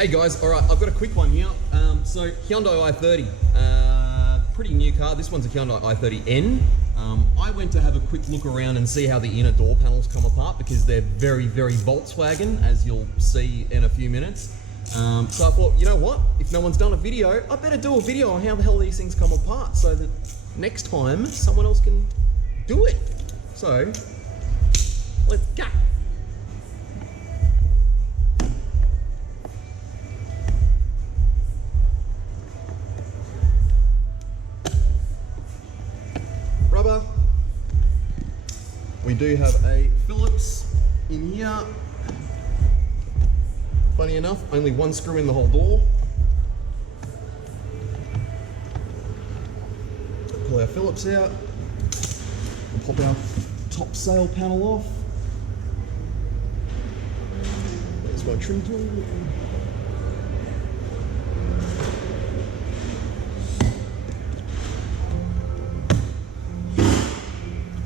Hey guys, alright, I've got a quick one here. So Hyundai i30, pretty new car. This one's a Hyundai i30N. I went to have a quick look around and see how the inner door panels come apart because they're very, very Volkswagen, as you'll see in a few minutes. So I thought, you know what? If no one's done a video, I better do a video on how the hell these things come apart so that next time someone else can do it. So, let's go. Rubber. We do have a Phillips in here. Funny enough, only one screw in the whole door. Pull our Phillips out and pop our top sail panel off. There's my trim tool.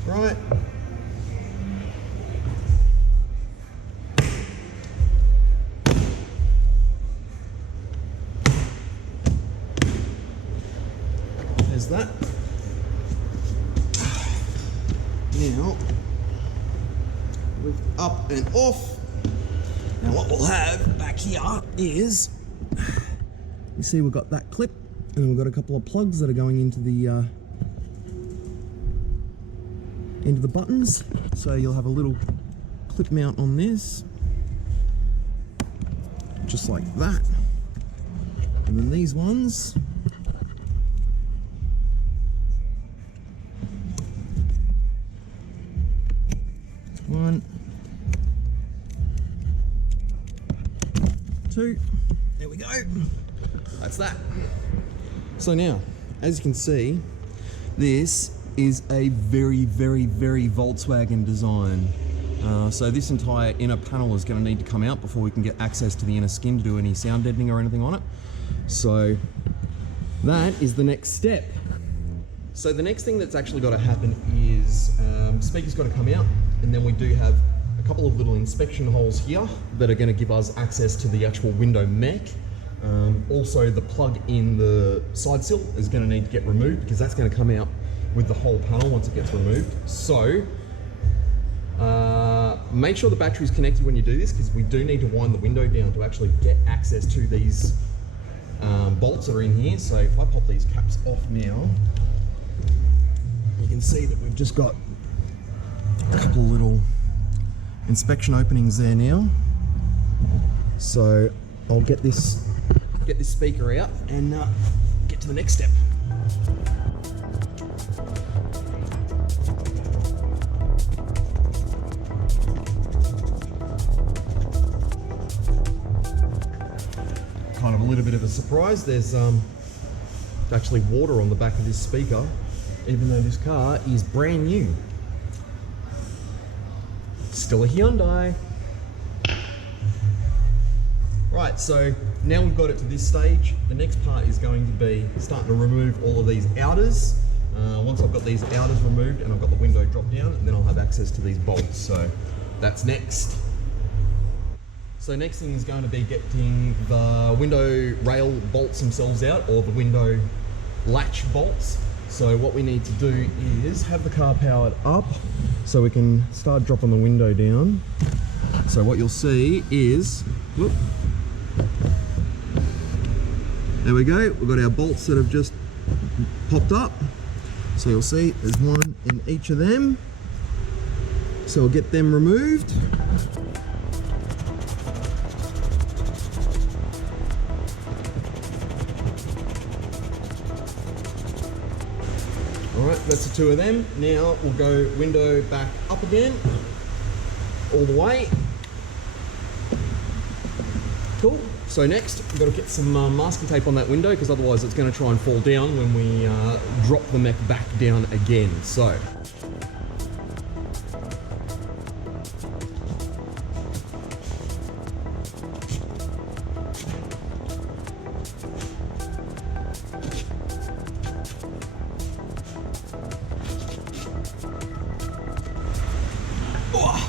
Right. There's that. Now, lift up and off. Now what we'll have back here is, you see we've got that clip and we've got a couple of plugs that are going into the buttons. So you'll have a little clip mount on this, just like that. And then these ones, one, two, there we go. That's that. So now, as you can see, this is a very, very, very Volkswagen design. So this entire inner panel is going to need to come out before we can get access to the inner skin to do any sound deadening or anything on it. So that is the next step. So the next thing that's actually got to happen is speakers got to come out, and then we do have a couple of little inspection holes here that are going to give us access to the actual window mech. Also the plug in the side sill is going to need to get removed because that's going to come out with the whole panel once it gets removed. So make sure the battery's connected when you do this, because we do need to wind the window down to actually get access to these bolts that are in here. So if I pop these caps off now, you can see that we've just got a couple of little inspection openings there now. So I'll get this speaker out and get to the next step. Kind of a little bit of a surprise. There's actually water on the back of this speaker, even though this car is brand new. It's still a Hyundai. Right, so now we've got it to this stage. The next part is going to be starting to remove all of these outers. Once I've got these outers removed and I've got the window dropped down, and then I'll have access to these bolts. So that's next. So next thing is going to be getting the window rail bolts themselves out, or the window latch bolts. So what we need to do is have the car powered up so we can start dropping the window down. So what you'll see is, whoop, there we go, we've got our bolts that have just popped up. So you'll see there's one in each of them. So we'll get them removed. Alright, that's the two of them. Now we'll go window back up again, all the way. Cool. So next, we've got to get some masking tape on that window, because otherwise it's going to try and fall down when we drop the mech back down again. So.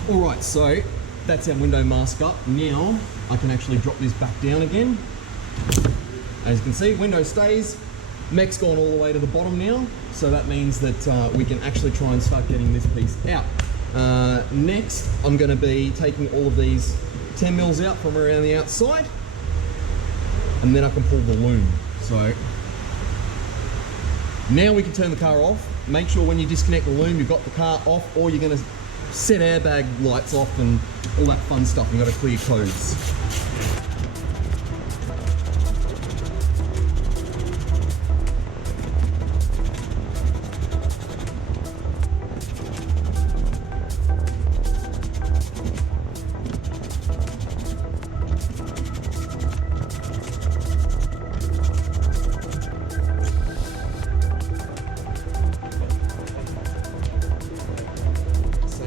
Alright, so that's our window mask up. Now I can actually drop this back down again. As you can see, window stays. Mech's gone all the way to the bottom now, so that means that we can actually try and start getting this piece out. Next, I'm going to be taking all of these 10 mils out from around the outside, and then I can pull the loom. So now we can turn the car off. Make sure when you disconnect the loom, you've got the car off, or you're going to set airbag lights off and all that fun stuff. You've got to clear codes.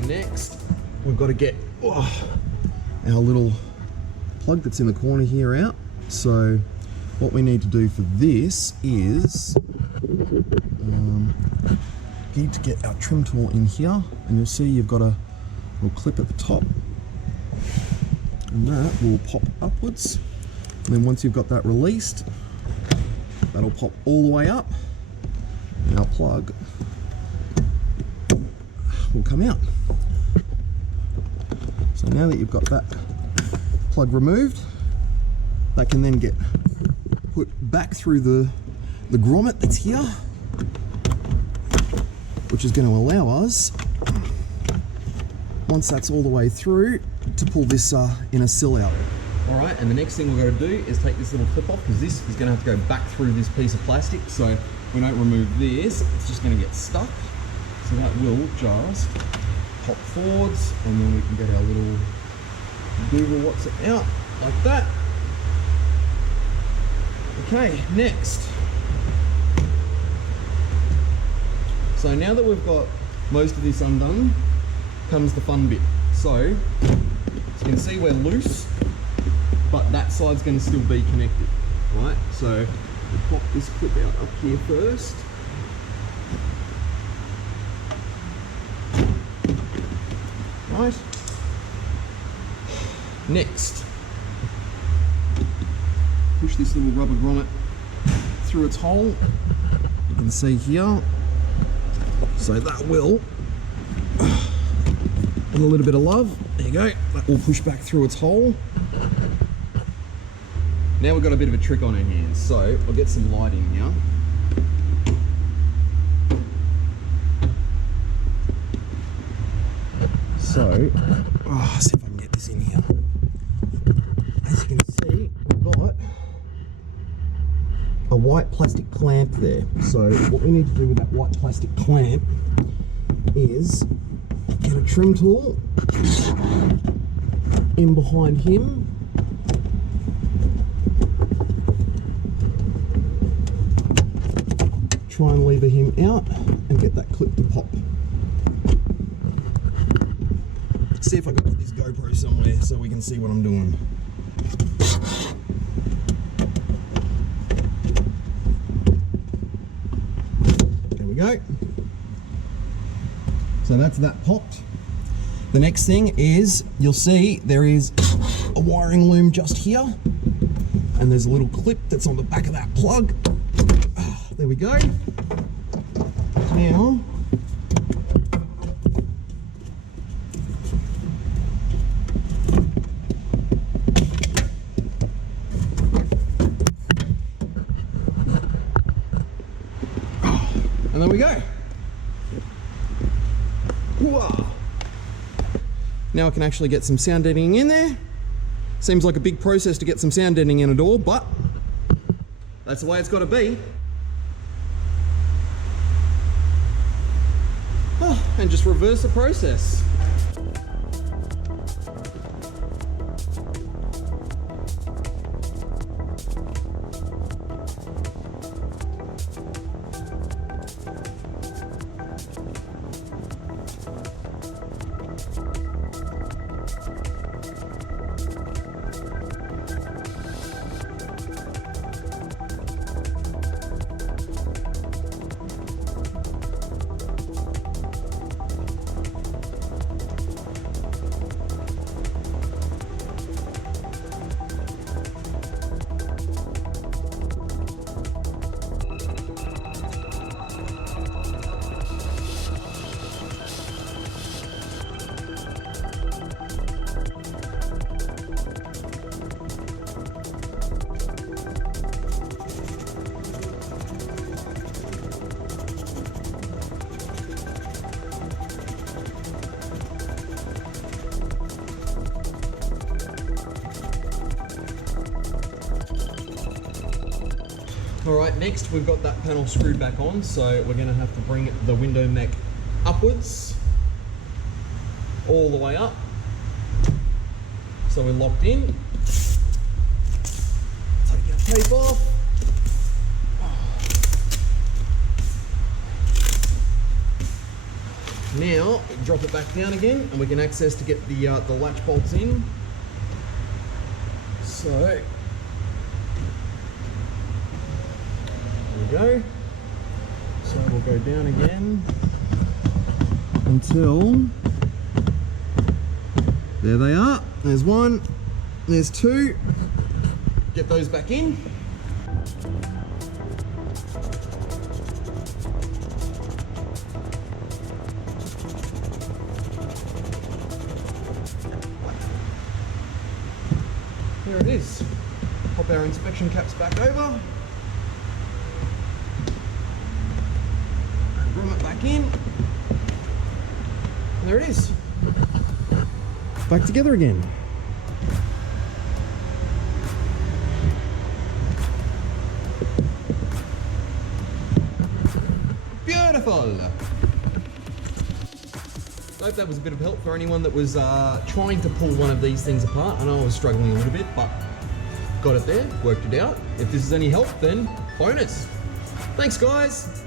Next, we've got to get our little plug that's in the corner here out. So what we need to do for this is need to get our trim tool in here, and you'll see you've got a little clip at the top, and that will pop upwards. And then once you've got that released, that'll pop all the way up, and our plug will come out. So now that you've got that plug removed, that can then get put back through the grommet that's here, which is going to allow us, once that's all the way through, to pull this inner sill out. Alright, and the next thing we've got to do is take this little clip off, because this is going to have to go back through this piece of plastic. So if we don't remove this, it's just going to get stuck. So that will just pop forwards, and then we can get our little Google what's it out like that. Okay, next. So now that we've got most of this undone, comes the fun bit. So as you can see, we're loose, but that side's going to still be connected, right? So we'll pop this clip out up here first. Right. Next, push this little rubber grommet through its hole. You can see here. So that will, with a little bit of love, there you go, that will push back through its hole. Now we've got a bit of a trick on our hands, so I'll get some light in here. So, see if I can get this in here. As you can see, we've got a white plastic clamp there. So what we need to do with that white plastic clamp is get a trim tool in behind him. Try and lever him out and get that clip to pop. See if I can put this GoPro somewhere so we can see what I'm doing. There we go. So that's that popped. The next thing is, you'll see there is a wiring loom just here, and there's a little clip that's on the back of that plug. There we go. Now, and there we go. Whoa. Now I can actually get some sound deadening in there. Seems like a big process to get some sound deadening in a door, but that's the way it's got to be. Oh, and just reverse the process. All right, next we've got that panel screwed back on, so we're gonna have to bring the window mech upwards, all the way up. So we're locked in. Take our tape off. Now, drop it back down again, and we can access to get the latch bolts in. So, there we go. So we'll go down again until, there they are. There's one, there's two. Get those back in. There it is. Pop our inspection caps back over. Room it back in. There it is. Back together again. Beautiful. I hope that was a bit of help for anyone that was trying to pull one of these things apart. I know I was struggling a little bit, but got it there, worked it out. If this is any help, then bonus. Thanks, guys.